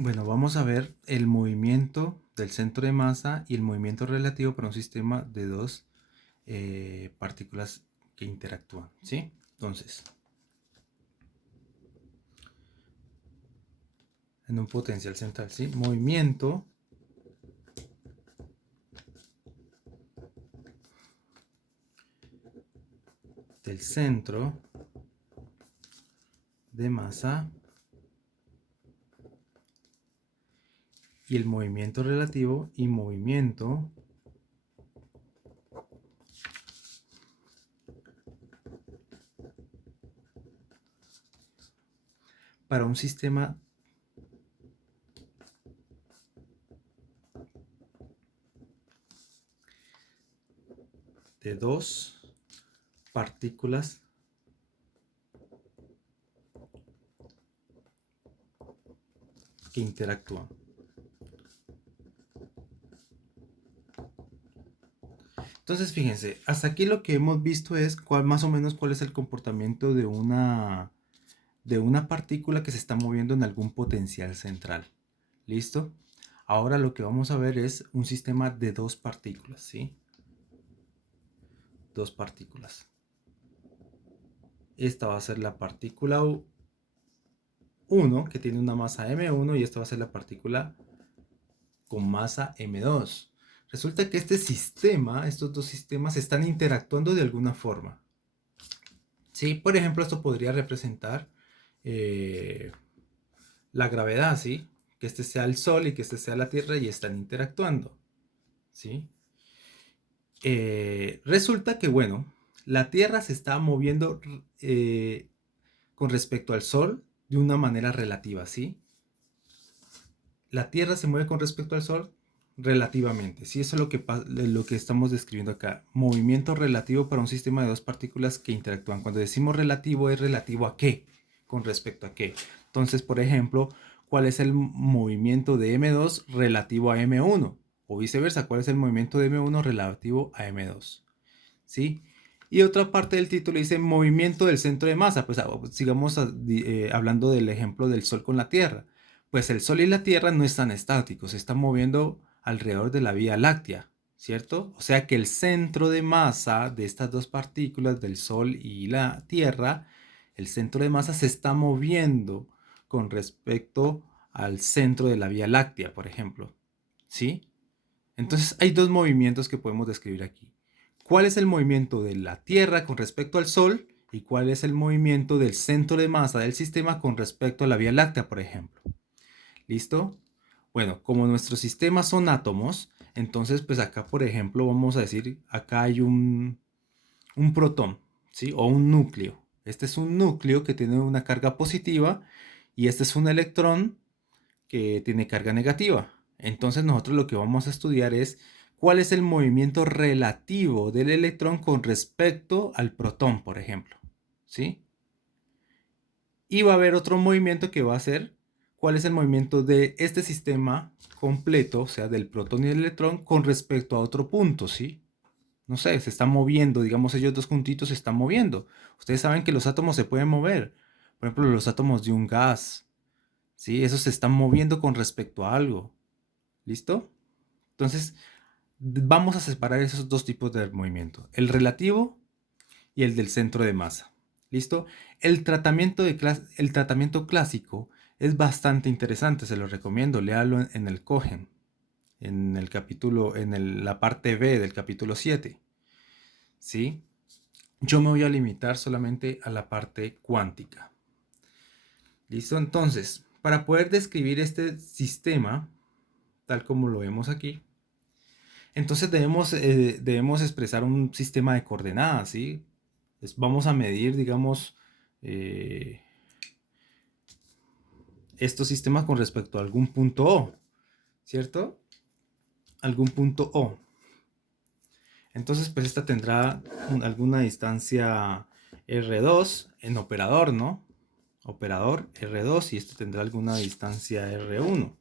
Bueno, vamos a ver el movimiento del centro de masa y el movimiento relativo para un sistema de dos partículas que interactúan, ¿sí? Entonces, en un potencial central, ¿sí? Movimiento del centro de masa y el movimiento relativo y movimiento para un sistema de dos partículas que interactúan. Entonces, fíjense, hasta aquí lo que hemos visto es más o menos cuál es el comportamiento de una partícula que se está moviendo en algún potencial central. ¿Listo? Ahora lo que vamos a ver es un sistema de dos partículas, ¿sí? Dos partículas. Esta va a ser la partícula 1, que tiene una masa m1, y esta va a ser la partícula con masa m2. Resulta que estos dos sistemas están interactuando de alguna forma. ¿Sí? Por ejemplo, esto podría representar eh, la gravedad, ¿sí? Que este sea el Sol y que este sea la Tierra y están interactuando, ¿sí? Resulta que, bueno, la Tierra se está moviendo con respecto al Sol de una manera relativa, ¿sí? La Tierra se mueve con respecto al Sol relativamente, ¿sí? Eso es lo que estamos describiendo acá. Movimiento relativo para un sistema de dos partículas que interactúan. Cuando decimos relativo, ¿es relativo a qué? ¿Con respecto a qué? Entonces, por ejemplo, ¿cuál es el movimiento de M2 relativo a M1? O viceversa, ¿cuál es el movimiento de M1 relativo a M2? ¿Sí? Y otra parte del título dice movimiento del centro de masa. Pues sigamos hablando del ejemplo del Sol con la Tierra. Pues el Sol y la Tierra no están estáticos, se están moviendo alrededor de la Vía Láctea, ¿cierto? O sea que el centro de masa de estas dos partículas, del Sol y la Tierra, el centro de masa se está moviendo con respecto al centro de la Vía Láctea, por ejemplo. ¿Sí? Entonces hay dos movimientos que podemos describir aquí. ¿Cuál es el movimiento de la Tierra con respecto al Sol? ¿Y cuál es el movimiento del centro de masa del sistema con respecto a la Vía Láctea, por ejemplo? ¿Listo? Bueno, como nuestros sistemas son átomos, entonces pues acá, por ejemplo, vamos a decir, acá hay un protón, ¿sí? O un núcleo. Este es un núcleo que tiene una carga positiva y este es un electrón que tiene carga negativa. Entonces nosotros lo que vamos a estudiar es cuál es el movimiento relativo del electrón con respecto al protón, por ejemplo. ¿Sí? Y va a haber otro movimiento que va a ser cuál es el movimiento de este sistema completo, o sea, del protón y el electrón, con respecto a otro punto, ¿sí? No sé, se están moviendo, digamos, ellos dos juntitos se están moviendo. Ustedes saben que los átomos se pueden mover. Por ejemplo, los átomos de un gas, ¿sí? Esos se están moviendo con respecto a algo. ¿Listo? Entonces, vamos a separar esos dos tipos de movimiento, el relativo y el del centro de masa. ¿Listo? El tratamiento clásico es bastante interesante, se lo recomiendo, léalo en el Cogen, en el capítulo, la parte B del capítulo 7. ¿Sí? Yo me voy a limitar solamente a la parte cuántica. ¿Listo? Entonces, para poder describir este sistema, tal como lo vemos aquí, entonces debemos expresar un sistema de coordenadas, ¿sí? Vamos a medir, digamos, eh, estos sistemas con respecto a algún punto O, ¿cierto? Algún punto O. Entonces, pues esta tendrá alguna distancia R2 en operador, ¿no? Operador R2 y este tendrá alguna distancia R1.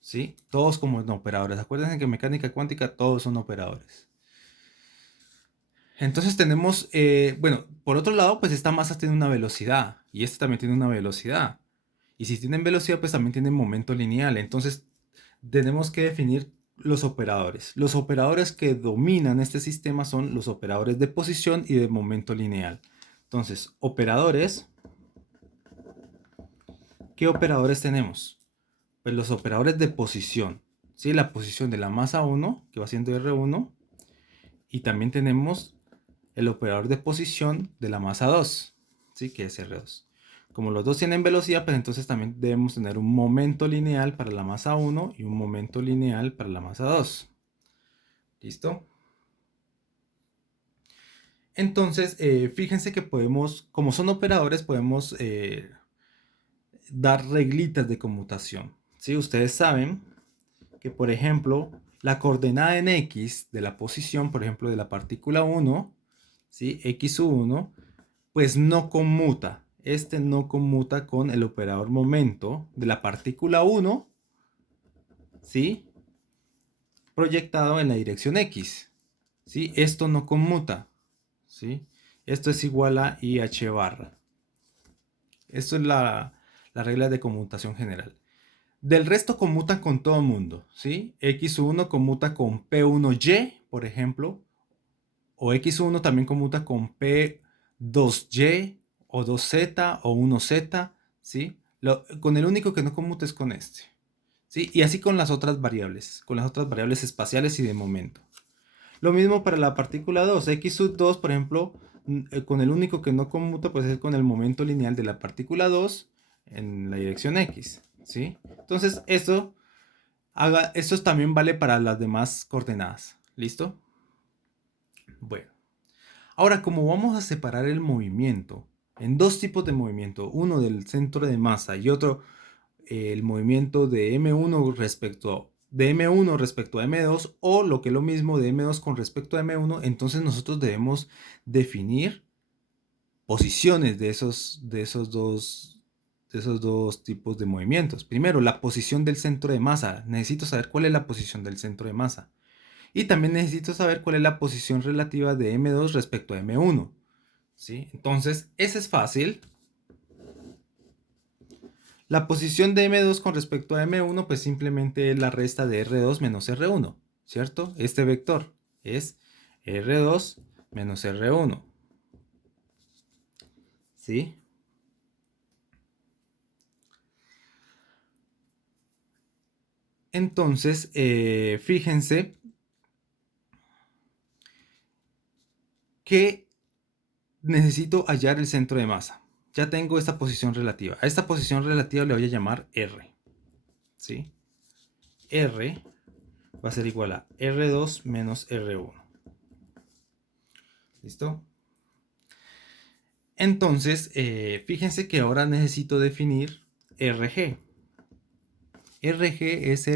¿Sí? Todos como en operadores. Acuérdense que en mecánica cuántica todos son operadores. Entonces tenemos, bueno, por otro lado, pues esta masa tiene una velocidad y este también tiene una velocidad. Y si tienen velocidad, pues también tienen momento lineal. Entonces, tenemos que definir los operadores. Los operadores que dominan este sistema son los operadores de posición y de momento lineal. Entonces, operadores. ¿Qué operadores tenemos? Pues los operadores de posición. ¿Sí? La posición de la masa 1, que va siendo R1. Y también tenemos el operador de posición de la masa 2, ¿sí? Que es R2. Como los dos tienen velocidad, pues entonces también debemos tener un momento lineal para la masa 1 y un momento lineal para la masa 2. ¿Listo? Entonces, fíjense que podemos, como son operadores, podemos dar reglitas de conmutación. ¿Sí? Ustedes saben que, por ejemplo, la coordenada en X de la posición, por ejemplo, de la partícula 1, ¿sí? X1, pues no conmuta. Este no conmuta con el operador momento de la partícula 1, ¿sí? Proyectado en la dirección X, ¿sí? Esto no conmuta, ¿sí? Esto es igual a IH barra. Esto es la regla de conmutación general. Del resto conmutan con todo el mundo, ¿sí? X1 conmuta con P1Y, por ejemplo, o X1 también conmuta con P2Y o 2Z o 1Z, ¿sí? Con el único que no conmuta es con este, ¿sí? Y así con las otras variables espaciales y de momento. Lo mismo para la partícula 2, X sub 2, por ejemplo, con el único que no conmuta pues es con el momento lineal de la partícula 2 en la dirección X, ¿sí? Entonces esto también vale para las demás coordenadas, ¿listo? Bueno. Ahora, como vamos a separar el movimiento en dos tipos de movimiento, uno del centro de masa y otro el movimiento de M1 respecto a M2 o lo que es lo mismo de M2 con respecto a M1, entonces nosotros debemos definir posiciones de esos dos tipos de movimientos. Primero, la posición del centro de masa. Necesito saber cuál es la posición del centro de masa. Y también necesito saber cuál es la posición relativa de M2 respecto a M1. ¿Sí? Entonces, ese es fácil. La posición de M2 con respecto a M1, pues simplemente es la resta de R2 menos R1, ¿cierto? Este vector es R2 menos R1. ¿Sí? Entonces, fíjense que necesito hallar el centro de masa. Ya tengo esta posición relativa. A esta posición relativa le voy a llamar R. ¿Sí? R va a ser igual a R2 menos R1. ¿Listo? Entonces, fíjense que ahora necesito definir RG. RG es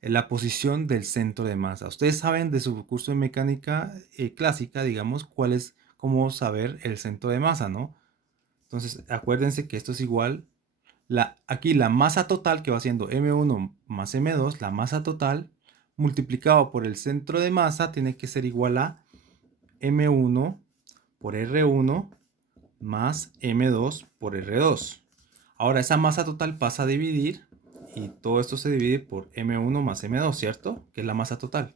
la posición del centro de masa. Ustedes saben de su curso de mecánica clásica, digamos, cuál es, cómo saber el centro de masa, ¿no? Entonces, acuérdense que esto es igual, aquí la masa total que va siendo M1 más M2, la masa total multiplicado por el centro de masa tiene que ser igual a M1 por R1 más M2 por R2. Ahora esa masa total pasa a dividir y todo esto se divide por M1 más M2, ¿cierto? Que es la masa total.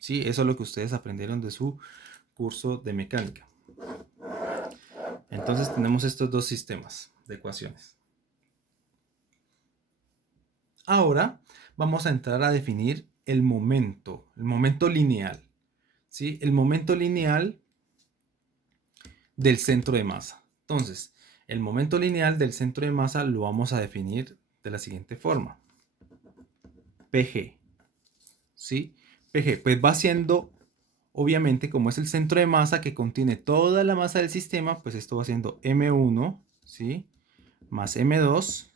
Sí, eso es lo que ustedes aprendieron de su curso de mecánica. Entonces tenemos estos dos sistemas de ecuaciones. Ahora vamos a entrar a definir el momento lineal. ¿Sí? El momento lineal del centro de masa. Entonces, el momento lineal del centro de masa lo vamos a definir de la siguiente forma. PG. ¿Sí? PG, pues va siendo, obviamente, como es el centro de masa que contiene toda la masa del sistema, pues esto va siendo M1, ¿sí? Más M2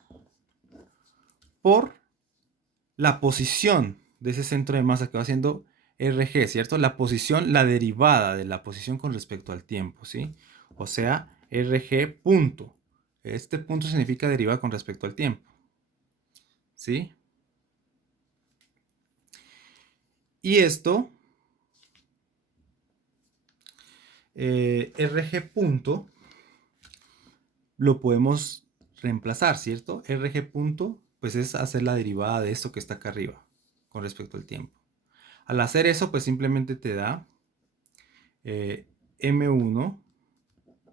por la posición de ese centro de masa que va siendo RG, ¿cierto? La posición, la derivada de la posición con respecto al tiempo, ¿sí? O sea, RG punto. Este punto significa derivada con respecto al tiempo, ¿sí? Y esto, RG punto, lo podemos reemplazar, ¿cierto? RG punto, pues es hacer la derivada de esto que está acá arriba con respecto al tiempo. Al hacer eso, pues simplemente te da M1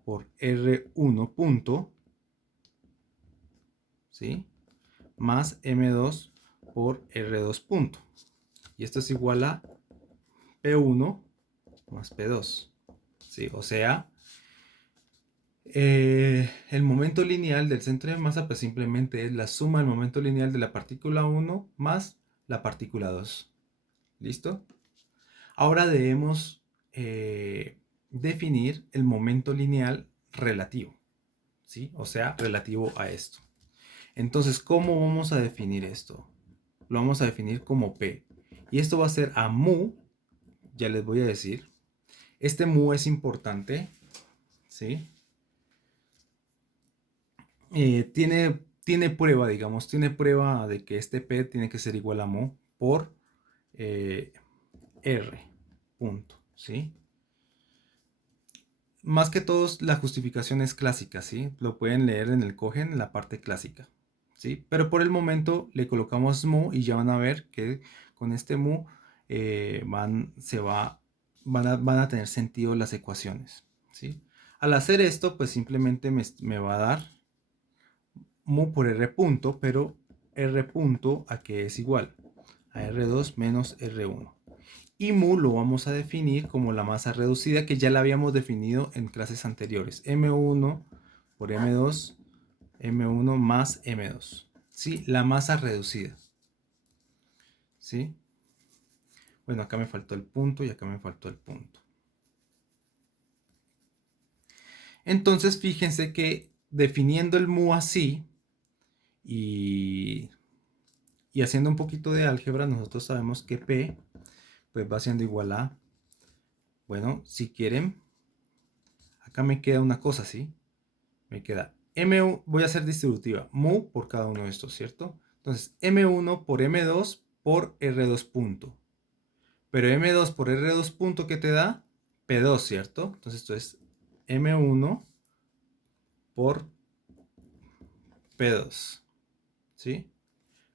por R1 punto, ¿sí? Más M2 por R2 punto. Y esto es igual a P1 más P2, ¿sí? O sea, el momento lineal del centro de masa pues simplemente es la suma del momento lineal de la partícula 1 más la partícula 2. ¿Listo? Ahora debemos definir el momento lineal relativo, ¿sí? O sea, relativo a esto. Entonces, ¿cómo vamos a definir esto? Lo vamos a definir como P. Y esto va a ser a mu, ya les voy a decir. Este mu es importante, ¿sí? Tiene prueba, digamos, tiene prueba de que este P tiene que ser igual a mu por R, punto, ¿sí? Más que todos, la justificación es clásica, ¿sí? Lo pueden leer en el Cogen, en la parte clásica, ¿sí? Pero por el momento le colocamos mu y ya van a ver que con este mu van a tener sentido las ecuaciones, ¿sí? Al hacer esto, pues simplemente me va a dar mu por R punto, pero R punto a que es igual a R2 menos R1. Y mu lo vamos a definir como la masa reducida que ya la habíamos definido en clases anteriores. M1 por M2, M1 más M2. ¿Sí? La masa reducida. ¿Sí? Bueno, acá me faltó el punto y acá me faltó el punto. Entonces, fíjense que definiendo el mu así y haciendo un poquito de álgebra, nosotros sabemos que P pues va siendo igual a, bueno, si quieren, acá me queda una cosa, ¿sí? Me queda M1, voy a hacer distributiva, mu por cada uno de estos, ¿cierto? Entonces, M1 por M2 por R2 punto. Pero M2 por R2 punto, ¿qué te da? P2, ¿cierto? Entonces, esto es M1 por P2, ¿sí?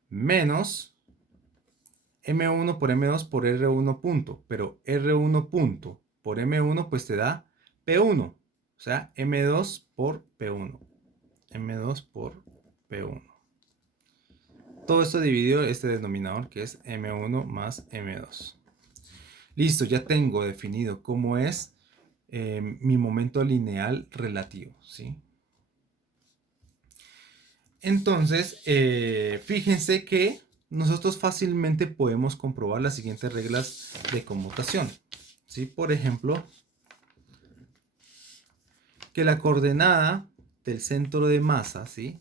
Menos M1 por M2 por R1 punto. Pero R1 punto por M1, pues te da P1. O sea, M2 por P1. M2 por P1. Todo esto dividido este denominador que es M1 más M2. Listo, ya tengo definido cómo es mi momento lineal relativo, ¿sí? Entonces, fíjense que nosotros fácilmente podemos comprobar las siguientes reglas de conmutación, ¿sí? Por ejemplo, que la coordenada del centro de masa, ¿sí?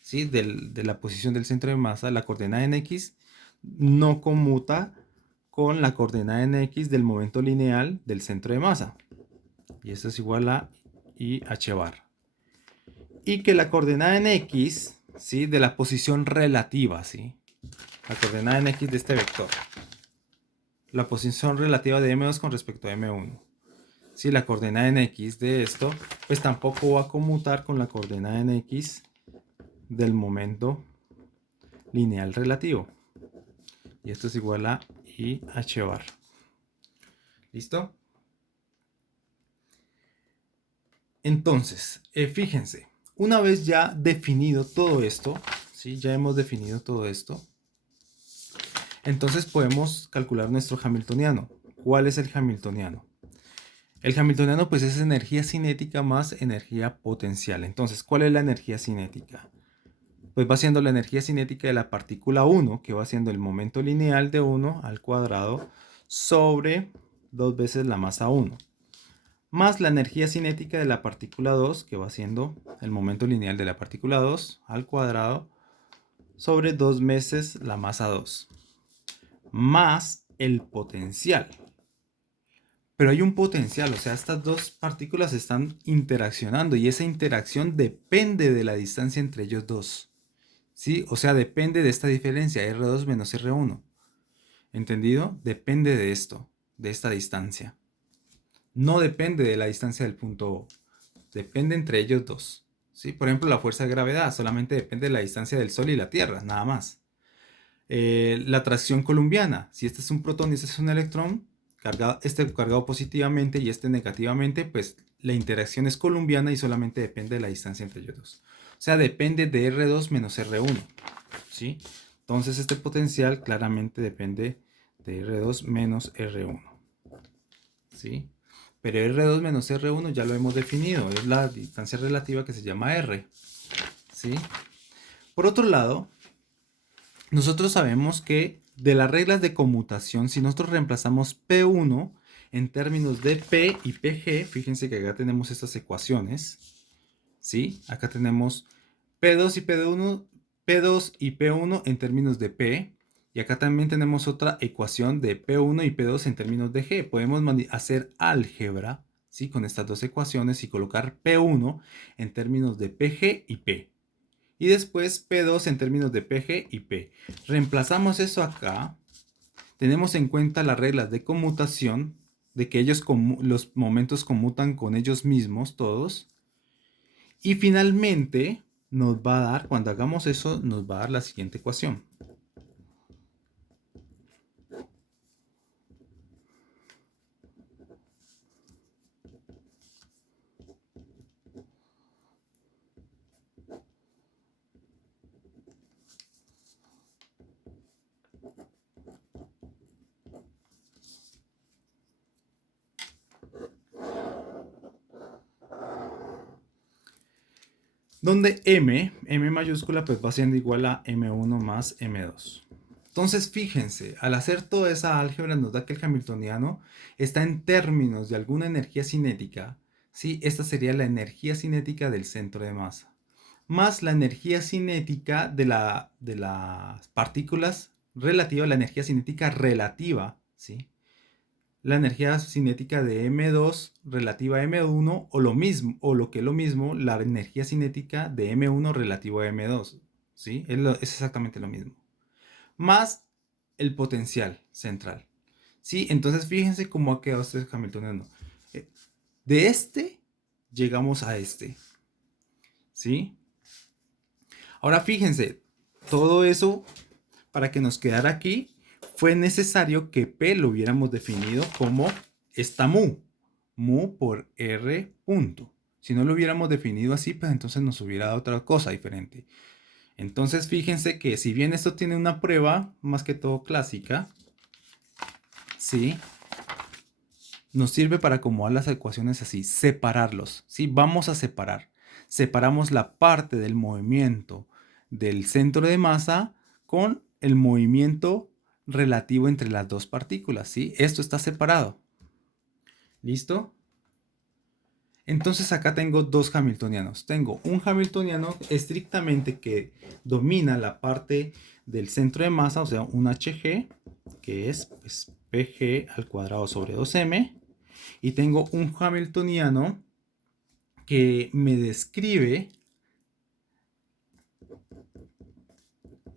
¿Sí? De la posición del centro de masa, la coordenada en X no conmuta con la coordenada en X del momento lineal del centro de masa. Y esto es igual a IH bar. Y que la coordenada en X, ¿sí? De la posición relativa, ¿sí? La coordenada en X de este vector. La posición relativa de M2 con respecto a M1. Si la coordenada en X de esto, pues tampoco va a conmutar con la coordenada en X del momento lineal relativo. Y esto es igual a IH bar. ¿Listo? Entonces, fíjense, una vez ya definido todo esto, ¿sí? Ya hemos definido todo esto, entonces podemos calcular nuestro hamiltoniano. ¿Cuál es el hamiltoniano? El hamiltoniano pues es energía cinética más energía potencial. Entonces, ¿cuál es la energía cinética? Pues va siendo la energía cinética de la partícula 1, que va siendo el momento lineal de 1 al cuadrado sobre 2 veces la masa 1. Más la energía cinética de la partícula 2, que va siendo el momento lineal de la partícula 2 al cuadrado sobre 2 veces la masa 2. Más el potencial. Pero hay un potencial, o sea, estas dos partículas están interaccionando y esa interacción depende de la distancia entre ellos dos. ¿Sí? O sea, depende de esta diferencia, R2 menos R1. ¿Entendido? Depende de esto, de esta distancia. No depende de la distancia del punto O. Depende entre ellos dos. ¿sí? Por ejemplo, la fuerza de gravedad solamente depende de la distancia del Sol y la Tierra, nada más. La atracción columbiana, si este es un protón y este es un electrón, este cargado positivamente y este negativamente, pues la interacción es columbiana y solamente depende de la distancia entre ellos dos. O sea, depende de R2 menos R1, ¿sí? Entonces este potencial claramente depende de R2 menos R1, ¿sí? Pero R2 menos R1 ya lo hemos definido, es la distancia relativa que se llama R, ¿sí? Por otro lado, nosotros sabemos que de las reglas de conmutación, si nosotros reemplazamos P1 en términos de P y PG, fíjense que acá tenemos estas ecuaciones, ¿sí? Acá tenemos P2 y P1, P2 y P1 en términos de P, y acá también tenemos otra ecuación de P1 y P2 en términos de G. Podemos hacer álgebra, ¿sí? Con estas dos ecuaciones y colocar P1 en términos de PG y P. Y después P2 en términos de PG y P. Reemplazamos eso acá. Tenemos en cuenta las reglas de conmutación, de que los momentos conmutan con ellos mismos todos. Y finalmente nos va a dar, cuando hagamos eso, nos va a dar la siguiente ecuación. Donde M mayúscula, pues va siendo igual a M1 más M2. Entonces, fíjense, al hacer toda esa álgebra nos da que el hamiltoniano está en términos de alguna energía cinética, ¿sí? Esta sería la energía cinética del centro de masa, más la energía cinética de las partículas relativa, la energía cinética relativa, ¿sí? La energía cinética de M2 relativa a M1 o lo mismo, o lo que es lo mismo, la energía cinética de M1 relativa a M2, ¿sí? Es exactamente lo mismo. Más el potencial central, ¿sí? Entonces fíjense cómo ha quedado este hamiltoniano. De este llegamos a este, ¿sí? Ahora fíjense, todo eso para que nos quedara aquí fue necesario que P lo hubiéramos definido como esta mu por R punto. Si no lo hubiéramos definido así, pues entonces nos hubiera dado otra cosa diferente. Entonces fíjense que si bien esto tiene una prueba más que todo clásica, ¿sí? Nos sirve para acomodar las ecuaciones así, separarlos, ¿sí? Vamos a separar. Separamos la parte del movimiento del centro de masa con el movimiento relativo entre las dos partículas, ¿sí? Esto está separado. ¿Listo? Entonces acá tengo dos hamiltonianos. Tengo un hamiltoniano estrictamente que domina la parte del centro de masa, o sea, un Hg, que es pues, Pg al cuadrado sobre 2m. Y tengo un hamiltoniano que me describe,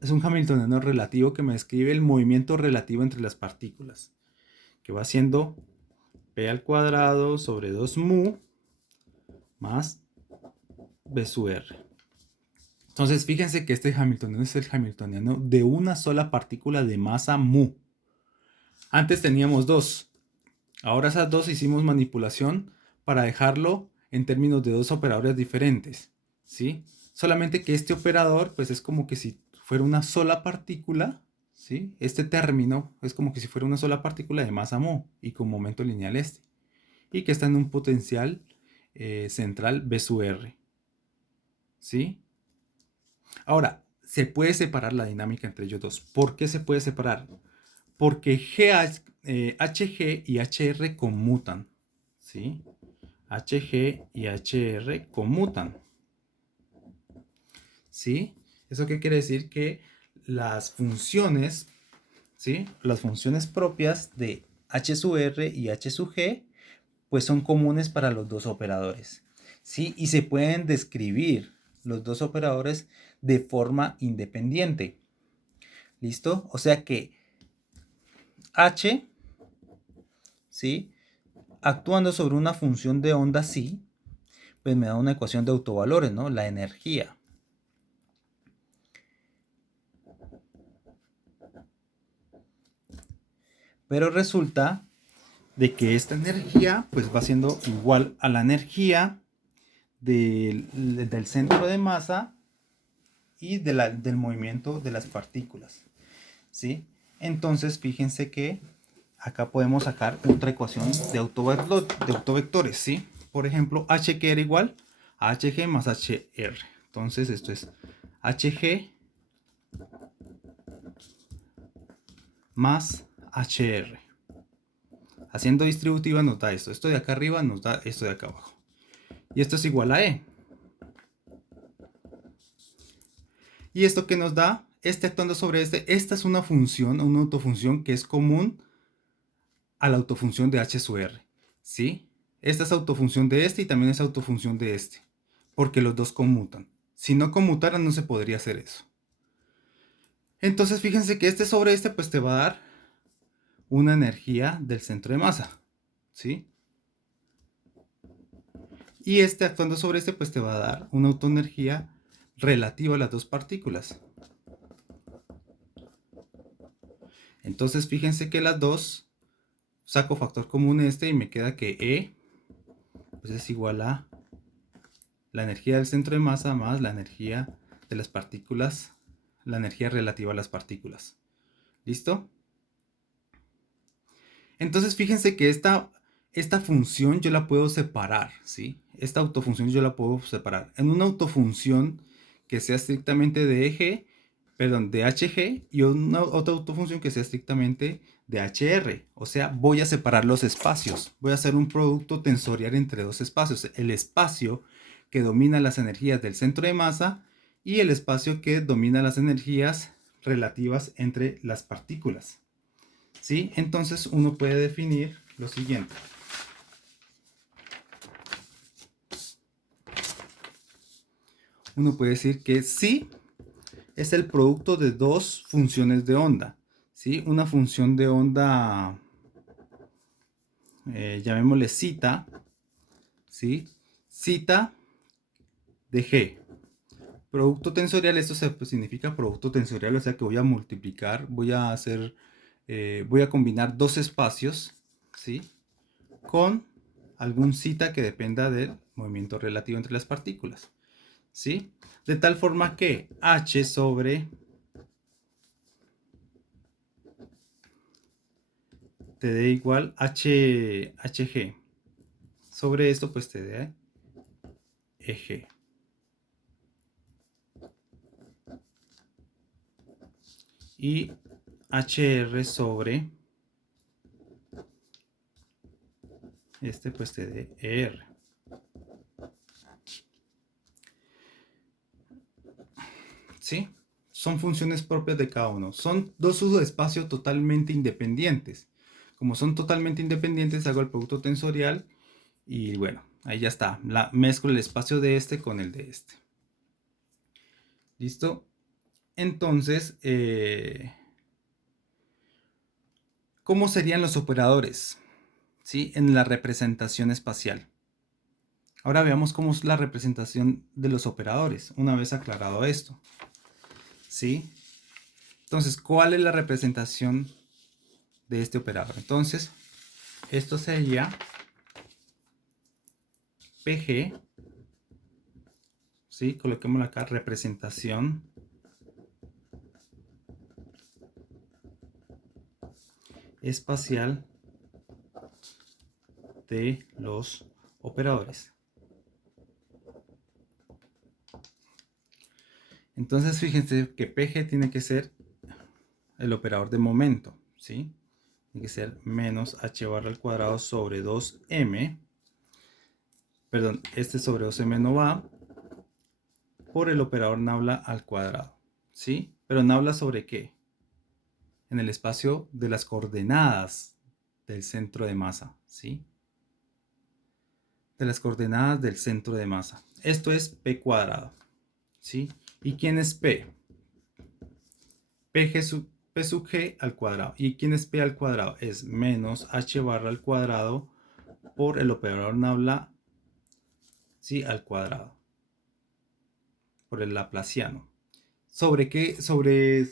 es un hamiltoniano relativo que me describe el movimiento relativo entre las partículas, que va siendo P al cuadrado sobre 2 mu más B sub R. Entonces fíjense que este hamiltoniano es el hamiltoniano de una sola partícula de masa mu. Antes teníamos dos. Ahora esas dos hicimos manipulación para dejarlo en términos de dos operadores diferentes, ¿sí? Solamente que este operador, pues es como que si fuera una sola partícula, ¿sí? Este término es como que si fuera una sola partícula de masa mu y con momento lineal este. Y que está en un potencial central B sub R, ¿sí? Ahora, se puede separar la dinámica entre ellos dos. ¿Por qué se puede separar? Porque HG y HR conmutan, ¿sí? HG y HR conmutan, ¿sí? ¿Eso qué quiere decir? Que las funciones, ¿sí? Las funciones propias de H sub R y H sub G, pues son comunes para los dos operadores, ¿sí? Y se pueden describir los dos operadores de forma independiente, ¿listo? O sea que H, ¿sí? Actuando sobre una función de onda psi, pues me da una ecuación de autovalores, ¿no? La energía. Pero resulta de que esta energía pues va siendo igual a la energía del centro de masa y del movimiento de las partículas, ¿sí? Entonces fíjense que acá podemos sacar otra ecuación de autovectores, ¿sí? Por ejemplo, H que era igual a Hg más Hr. Entonces esto es Hg más Hr. Haciendo distributiva nos da esto. Esto de acá arriba nos da esto de acá abajo. Y esto es igual a E. Y esto que nos da, este actuando sobre este, esta es una función, una autofunción que es común a la autofunción de H sub R. ¿Sí? Esta es autofunción de este y también es autofunción de este. Porque los dos conmutan. Si no conmutaran no se podría hacer eso. Entonces fíjense que este sobre este pues te va a dar una energía del centro de masa. ¿Sí? Y este actuando sobre este pues te va a dar una autoenergía relativa a las dos partículas. Entonces fíjense que las dos, saco factor común este y me queda que E pues es igual a la energía del centro de masa más la energía de las partículas, la energía relativa a las partículas. ¿Listo? Entonces fíjense que esta función yo la puedo separar, ¿sí? Esta autofunción yo la puedo separar en una autofunción que sea estrictamente de de Hg y una otra autofunción que sea estrictamente de Hr. O sea, voy a separar los espacios. Voy a hacer un producto tensorial entre dos espacios. El espacio que domina las energías del centro de masa y el espacio que domina las energías relativas entre las partículas. ¿Sí? Entonces uno puede definir lo siguiente. Uno puede decir que sí es el producto de dos funciones de onda. ¿Sí? Una función de onda, llamémosle zeta, ¿sí? Zeta de G. Producto tensorial, esto significa producto tensorial, o sea que voy a multiplicar, voy a combinar dos espacios, ¿sí? Con algún zeta que dependa del movimiento relativo entre las partículas, ¿sí? De tal forma que H sobre te dé igual Hg. Sobre esto pues te dé Eg. Y Hr sobre este pues te dé Er. ¿Sí? Son funciones propias de cada uno. Son dos subespacios totalmente independientes. Como son totalmente independientes, hago el producto tensorial y bueno, ahí ya está. Mezclo el espacio de este con el de este. ¿Listo? Entonces, ¿cómo serían los operadores? ¿Sí? En la representación espacial. Ahora veamos cómo es la representación de los operadores, una vez aclarado esto. ¿Sí? Entonces, ¿cuál es la representación de este operador? Entonces, esto sería PG, ¿sí? Coloquémoslo acá, representación espacial de los operadores. Entonces, fíjense que PG tiene que ser el operador de momento, ¿sí? Tiene que ser menos h barra al cuadrado sobre 2m. Perdón, este sobre 2m no va por el operador nabla al cuadrado, ¿sí? Pero nabla sobre qué? En el espacio de las coordenadas del centro de masa, ¿sí? De las coordenadas del centro de masa. Esto es p cuadrado, ¿sí? ¿Y quién es p? P sub g al cuadrado. ¿Y quién es p al cuadrado? Es menos h barra al cuadrado por el operador nabla ¿sí? Al cuadrado, por el laplaciano. ¿Sobre qué? Sobre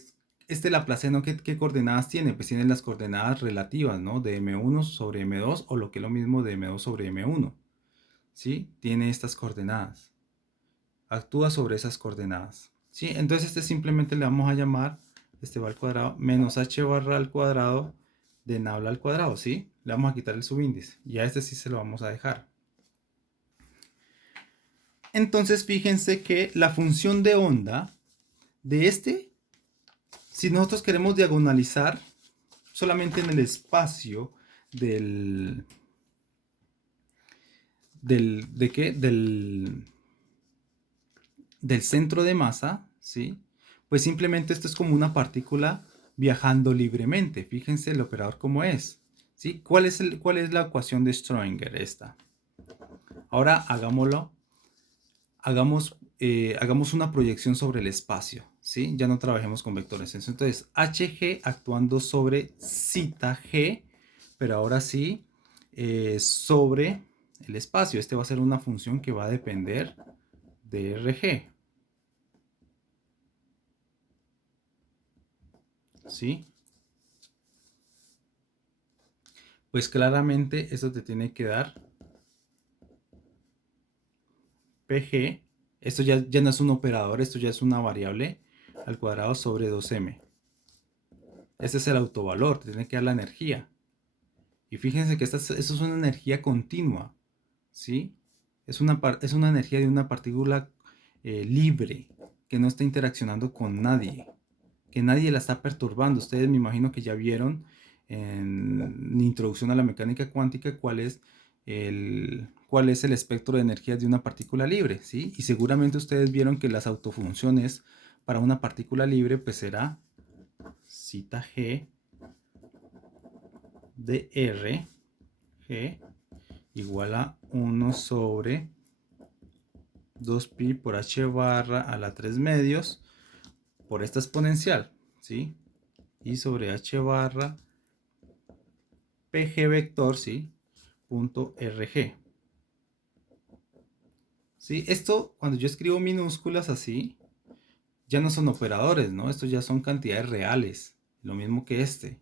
este laplaciano, ¿qué coordenadas tiene? Pues tiene las coordenadas relativas, ¿no? De m1 sobre m2 o lo que es lo mismo de m2 sobre m1, ¿sí? Tiene estas coordenadas. Actúa sobre esas coordenadas, ¿sí? Entonces este simplemente le vamos a llamar, este va al cuadrado, menos h barra al cuadrado de nabla al cuadrado, ¿sí? Le vamos a quitar el subíndice y a este sí se lo vamos a dejar. Entonces fíjense que la función de onda de este, si nosotros queremos diagonalizar solamente en el espacio ¿de qué? Del centro de masa, ¿sí? Pues simplemente esto es como una partícula viajando libremente. Fíjense el operador cómo es, ¿sí? ¿Cuál es la ecuación de Schrödinger? Esta. Ahora hagamos una proyección sobre el espacio, ¿sí? Ya no trabajemos con vectores. Entonces, hg actuando sobre zeta g, pero ahora sí sobre el espacio. Este va a ser una función que va a depender de rg, ¿sí? Pues claramente esto te tiene que dar pg. Esto ya no es un operador, esto ya es una variable al cuadrado sobre 2m. Este es el autovalor, te tiene que dar la energía. Y fíjense que esto es una energía continua, ¿sí? Es una energía de una partícula libre, que no está interaccionando con nadie, que nadie la está perturbando. Ustedes me imagino que ya vieron en Introducción a la Mecánica Cuántica cuál es el espectro de energía de una partícula libre, ¿sí? Y seguramente ustedes vieron que las autofunciones para una partícula libre pues será zeta g de r g igual a 1 sobre 2pi por h barra a la 3 medios por esta exponencial, ¿sí? Y sobre h barra pg vector, ¿sí? Punto rg. ¿Sí? Esto, cuando yo escribo minúsculas así, ya no son operadores, ¿no? Estos ya son cantidades reales. Lo mismo que este.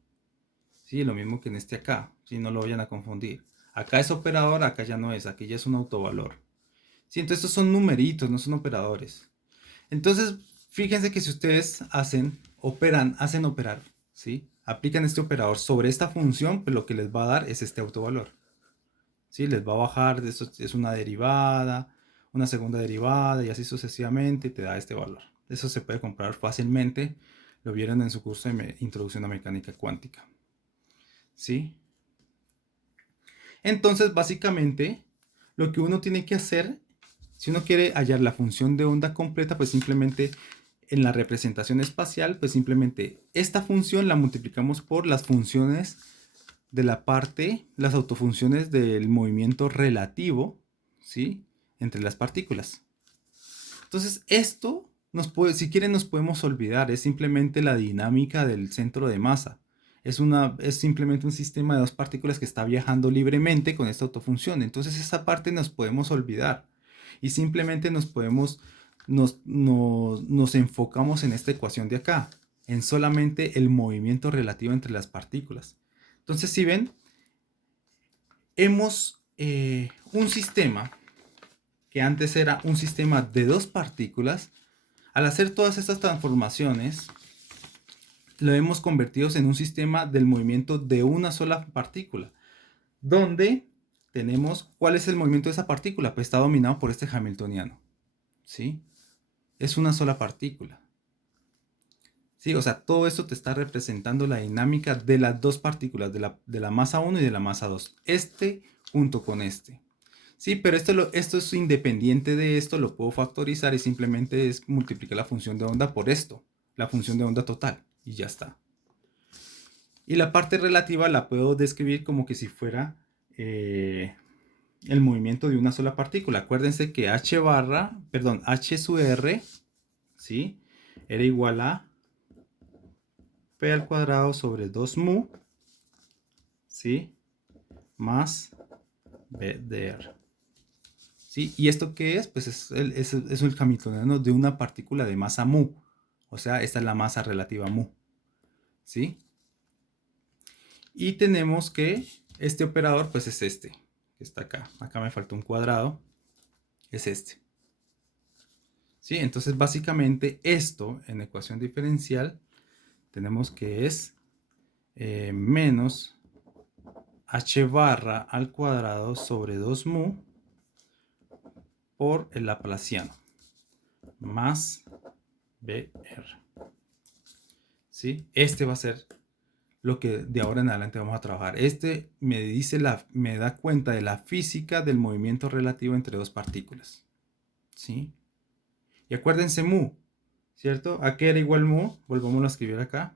¿Sí? Lo mismo que en este acá. ¿Sí? No lo vayan a confundir. Acá es operador, acá ya no es. Aquí ya es un autovalor. ¿Sí? Entonces estos son numeritos, no son operadores. Entonces, fíjense que si ustedes hacen operar, ¿sí? Aplican este operador sobre esta función, pues lo que les va a dar es este autovalor. ¿Sí? Les va a bajar, esto es una derivada, una segunda derivada y así sucesivamente te da este valor. Eso se puede comprar fácilmente, lo vieron en su curso de Introducción a Mecánica Cuántica. ¿Sí? Entonces, básicamente, lo que uno tiene que hacer, si uno quiere hallar la función de onda completa, pues simplemente en la representación espacial, pues simplemente esta función la multiplicamos por las funciones de la parte, las autofunciones del movimiento relativo, ¿sí? Entre las partículas. Entonces, esto si quieren nos podemos olvidar, es simplemente la dinámica del centro de masa. Es simplemente un sistema de dos partículas que está viajando libremente con esta autofunción. Entonces, esa parte nos podemos olvidar y simplemente nos enfocamos en esta ecuación de acá, en solamente el movimiento relativo entre las partículas. Entonces, si ven, hemos un sistema que antes era un sistema de dos partículas, al hacer todas estas transformaciones, lo hemos convertido en un sistema del movimiento de una sola partícula, donde tenemos cuál es el movimiento de esa partícula, pues está dominado por este hamiltoniano, ¿sí? Es una sola partícula. Sí, o sea, todo esto te está representando la dinámica de las dos partículas, de la masa 1 y de la masa 2. Este junto con este. Sí, pero esto es independiente de esto, lo puedo factorizar y simplemente es multiplicar la función de onda por esto, la función de onda total, y ya está. Y la parte relativa la puedo describir como que si fuera el movimiento de una sola partícula. Acuérdense que h sub r, ¿sí? Era igual a p al cuadrado sobre 2 mu, ¿sí? Más b de r. ¿sí? ¿Y esto qué es? Pues es el hamiltoniano de una partícula de masa mu. O sea, esta es la masa relativa mu, ¿sí? Y tenemos que este operador, pues es este, que está acá. Acá me faltó un cuadrado, es este. ¿Sí? Entonces, básicamente esto en ecuación diferencial tenemos que es menos h barra al cuadrado sobre 2 mu por el laplaciano más BR. ¿Sí? Este va a ser lo que de ahora en adelante vamos a trabajar. Este me da cuenta de la física del movimiento relativo entre dos partículas. ¿Sí? Y acuérdense mu, ¿cierto? ¿A qué era igual mu? Volvamos a escribir acá.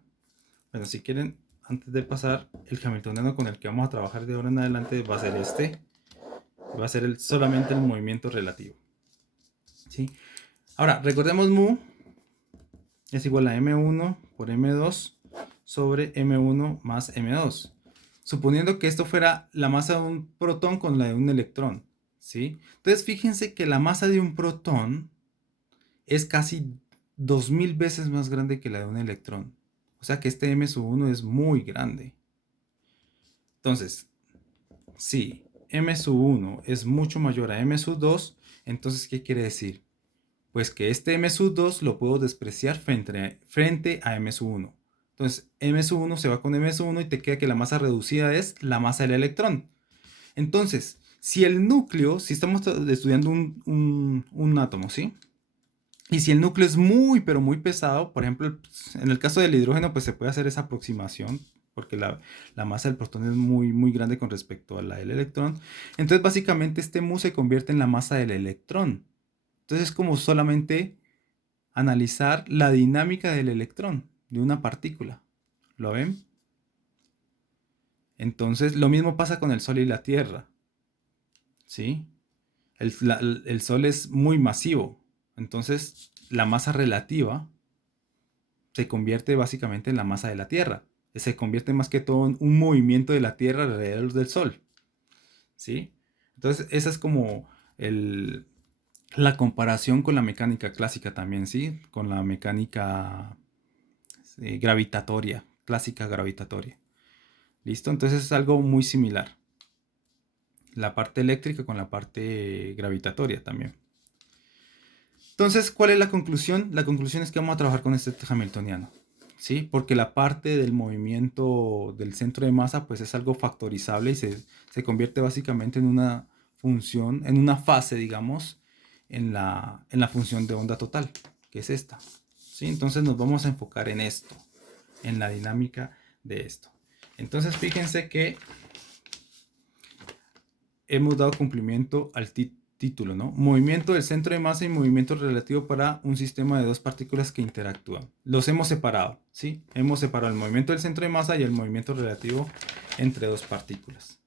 Bueno, si quieren, antes de pasar, el hamiltoniano con el que vamos a trabajar de ahora en adelante va a ser este. Va a ser solamente el movimiento relativo. ¿Sí? Ahora, recordemos mu es igual a m1 por m2 sobre m1 más m2. Suponiendo que esto fuera la masa de un protón con la de un electrón. ¿Sí? Entonces, fíjense que la masa de un protón es casi 2000 veces más grande que la de un electrón. O sea que este m1 es muy grande. Entonces, si m1 es mucho mayor a m2, entonces, ¿qué quiere decir? Pues que este m2 lo puedo despreciar frente a m1. Entonces, m1 se va con m1 y te queda que la masa reducida es la masa del electrón. Entonces, si el núcleo, si estamos estudiando un átomo, ¿sí? Y si el núcleo es muy, pero muy pesado, por ejemplo, en el caso del hidrógeno, pues se puede hacer esa aproximación, porque la masa del protón es muy, muy grande con respecto a la del electrón. Entonces, básicamente, este mu se convierte en la masa del electrón. Entonces, es como solamente analizar la dinámica del electrón, de una partícula. ¿Lo ven? Entonces, lo mismo pasa con el Sol y la Tierra. ¿Sí? El Sol es muy masivo. Entonces, la masa relativa se convierte básicamente en la masa de la Tierra. Se convierte más que todo en un movimiento de la Tierra alrededor del Sol. ¿Sí? Entonces, esa es como la comparación con la mecánica clásica también, ¿sí? Con la mecánica gravitatoria, clásica gravitatoria. ¿Listo? Entonces es algo muy similar. La parte eléctrica con la parte gravitatoria también. Entonces, ¿cuál es la conclusión? La conclusión es que vamos a trabajar con este hamiltoniano. ¿Sí? Porque la parte del movimiento del centro de masa pues es algo factorizable y se convierte básicamente en una función, en una fase, digamos, en la función de onda total, que es esta. ¿Sí? Entonces nos vamos a enfocar en esto, en la dinámica de esto. Entonces fíjense que hemos dado cumplimiento al título, ¿no? Movimiento del centro de masa y movimiento relativo para un sistema de dos partículas que interactúan. Los hemos separado, ¿sí? Hemos separado el movimiento del centro de masa y el movimiento relativo entre dos partículas.